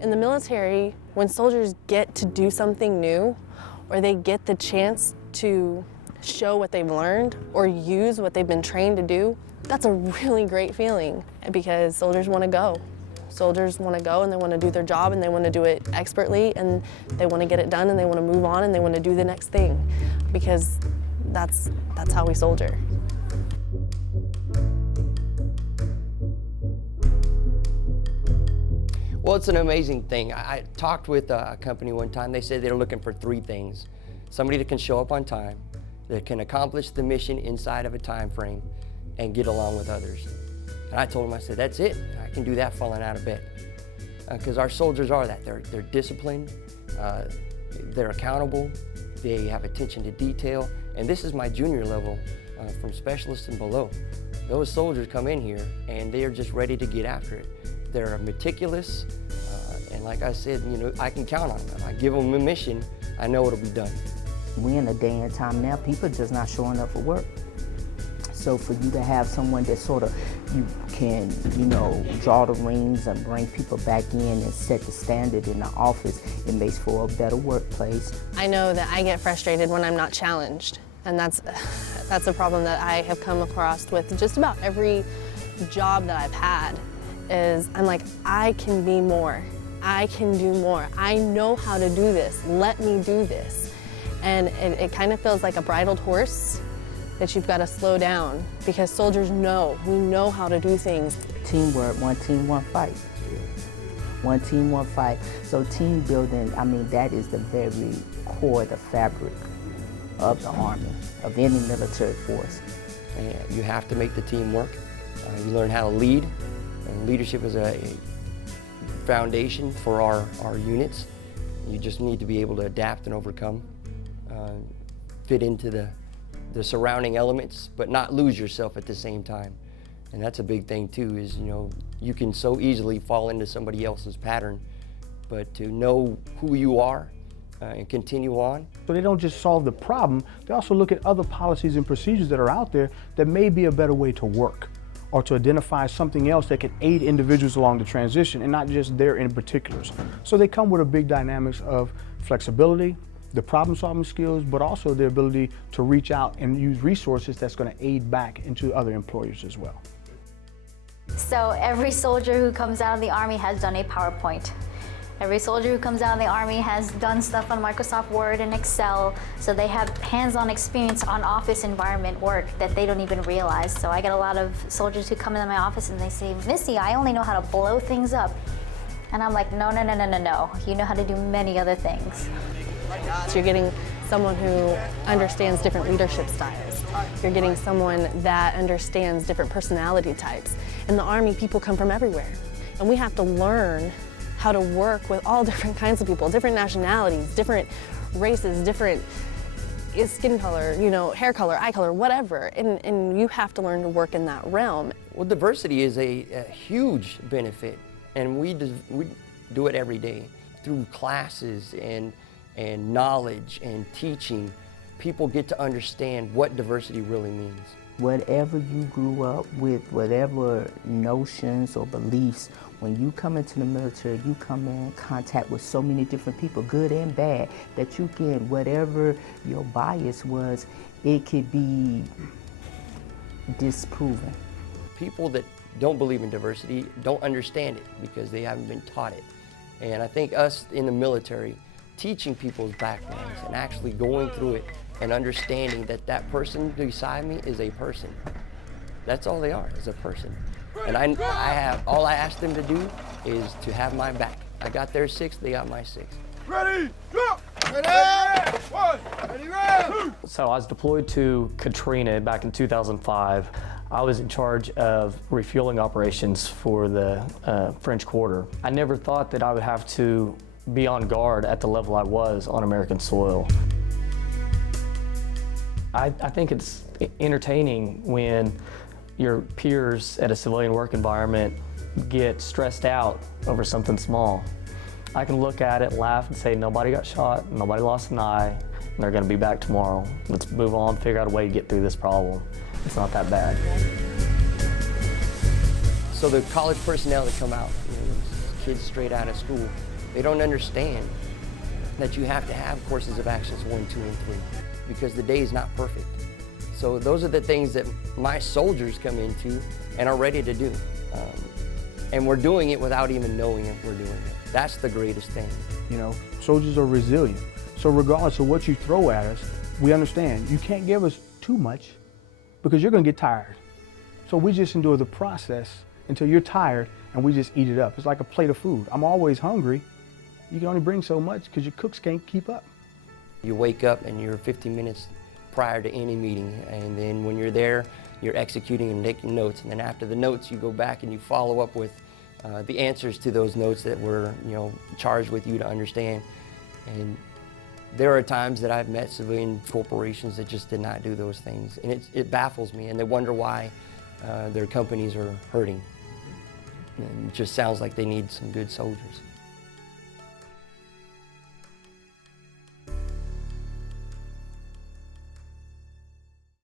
In the military, when soldiers get to do something new, or they get the chance to show what they've learned or use what they've been trained to do, that's a really great feeling because soldiers want to go. Soldiers want to go and they want to do their job and they want to do it expertly and they want to get it done and they want to move on and they want to do the next thing because that's how we soldier. Well, it's an amazing thing. I talked with a company one time. They said they're looking for 3 things. Somebody that can show up on time, that can accomplish the mission inside of a time frame, and get along with others. And I told them, I said, that's it. I can do that falling out of bed. Because our soldiers are that. They're disciplined, they're accountable, they have attention to detail. And this is my junior level from specialists and below. Those soldiers come in here and they're just ready to get after it. They're meticulous, and like I said, you know, I can count on them. If I give them a mission, I know it'll be done. We're in a day and time now, people just not showing up for work. So for you to have someone that sort of, you can, you know, draw the reins and bring people back in and set the standard in the office, it makes for a better workplace. I know that I get frustrated when I'm not challenged, and that's a problem that I have come across with just about every job that I've had. Is I'm like, I can be more. I can do more. I know how to do this. Let me do this. And it kind of feels like a bridled horse that you've got to slow down because soldiers know, we know how to do things. Teamwork, one team, one fight. One team, one fight. So team building, I mean, that is the very core, the fabric of the Army, of any military force. And you have to make the team work. You learn how to lead. And leadership is a foundation for our units. You just need to be able to adapt and overcome, fit into the surrounding elements, but not lose yourself at the same time. And that's a big thing too, is, you know, you can so easily fall into somebody else's pattern, but to know who you are and continue on. So they don't just solve the problem, they also look at other policies and procedures that are out there that may be a better way to work, or to identify something else that can aid individuals along the transition and not just their in particulars. So they come with a big dynamics of flexibility, the problem-solving skills, but also the ability to reach out and use resources that's going to aid back into other employers as well. So every soldier who comes out of the Army has done a PowerPoint. Every soldier who comes out of the Army has done stuff on Microsoft Word and Excel, so they have hands-on experience on office environment work that they don't even realize. So I get a lot of soldiers who come into my office and they say, Missy, I only know how to blow things up. And I'm like, no, no, no, no, no, no. You know how to do many other things. So you're getting someone who understands different leadership styles. You're getting someone that understands different personality types. In the Army, people come from everywhere, and we have to learn how to work with all different kinds of people, different nationalities, different races, different skin color, you know, hair color, eye color, whatever. And you have to learn to work in that realm. Well, diversity is a huge benefit, and we do it every day through classes and knowledge and teaching. People get to understand what diversity really means. Whatever you grew up with, whatever notions or beliefs, when you come into the military, you come in contact with so many different people, good and bad, that you can, whatever your bias was, it could be disproven. People that don't believe in diversity don't understand it because they haven't been taught it. And I think us in the military, teaching people's backgrounds and actually going through it and understanding that that person beside me is a person. That's all they are, is a person. And all I ask them to do is to have my back. I got their 6, they got my 6. Ready, drop! Ready, one, ready, round! So I was deployed to Katrina back in 2005. I was in charge of refueling operations for the French Quarter. I never thought that I would have to be on guard at the level I was on American soil. I think it's entertaining when your peers at a civilian work environment get stressed out over something small. I can look at it, laugh, and say, nobody got shot, nobody lost an eye, and they're gonna be back tomorrow. Let's move on, figure out a way to get through this problem. It's not that bad. So the college personnel that come out, kids straight out of school. They don't understand that you have to have courses of actions 1, 2, and 3 because the day is not perfect. So those are the things that my soldiers come into and are ready to do. And we're doing it without even knowing it we're doing it. That's the greatest thing. You know, soldiers are resilient. So regardless of what you throw at us, we understand you can't give us too much because you're gonna get tired. So we just endure the process until you're tired and we just eat it up. It's like a plate of food. I'm always hungry. You can only bring so much because your cooks can't keep up. You wake up and you're 15 minutes prior to any meeting, and then when you're there, you're executing and taking notes, and then after the notes, you go back and you follow up with the answers to those notes that were, charged with you to understand. And there are times that I've met civilian corporations that just did not do those things, and it baffles me, and they wonder why their companies are hurting. And it just sounds like they need some good soldiers.